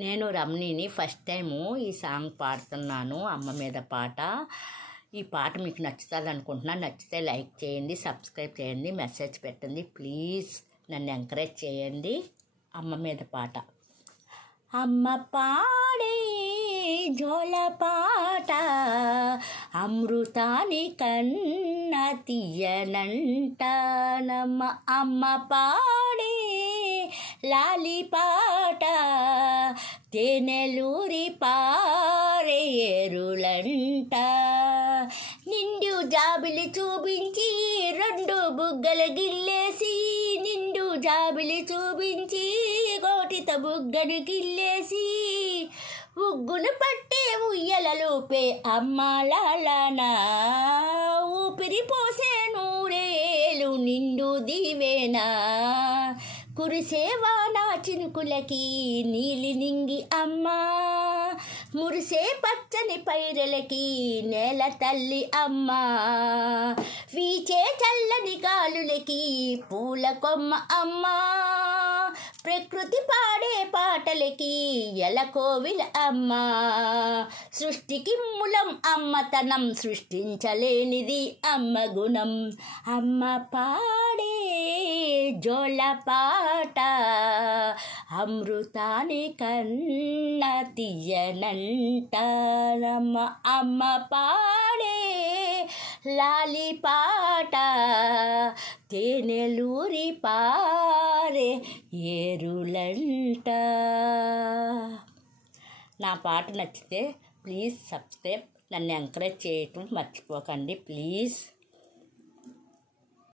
నేను రమణిని first time ఈ song పాడుతున్నాను, అమ్మ మీద పాట. ఈ పాట మీకు నచ్చుతుంది అనుకుంటున్నాను. నచ్చితే లైక్ చేయండి, సబ్స్క్రైబ్ చేయండి, మెసేజ్ పెట్టండి. ప్లీజ్ నన్ను ఎంకరేజ్ చేయండి. అమ్మ మీద పాట. అమ్మ పాడే జోల పాట అమృతాని కన్న తీయనంటానమ్మ. అమ్మ పాడే లాలి పాట తేనెలూరి పారే ఏరులంట. నిండు జాబిలి చూపించి రెండు బుగ్గలు గిల్లేసి, నిండు జాబిలి చూపించి కోటిత బుగ్గను గిల్లేసి, ఉగ్గును పట్టే ఉయ్యలలోపే అమ్మాలాలనా, ఊపిరి పోసే నూరేలు నిండు దీవేనా, కురిసేవానా చినుకులకి నీలి నింగి అమ్మా, మురిసే పచ్చని పైరలకి నేల తల్లి అమ్మా, వీచే చల్లని గాలులకి పూల కొమ్మ అమ్మా, ప్రకృతి పాడే పాటలకి ఎలకోవిల అమ్మా, సృష్టికి మూలం అమ్మతనం, సృష్టించలేనిది అమ్మ గుణం. అమ్మ పాడే జోల పాట అమృతాని కన్న తీయనంటారమ్మ. అమ్మ పాడే లాలి పాట తేనెలూరి పారే ఏరులంట. నా పాట నచ్చితే ప్లీజ్ సబ్స్క్రైబ్, నన్ను ఎంకరేజ్ చేయటం మర్చిపోకండి ప్లీజ్.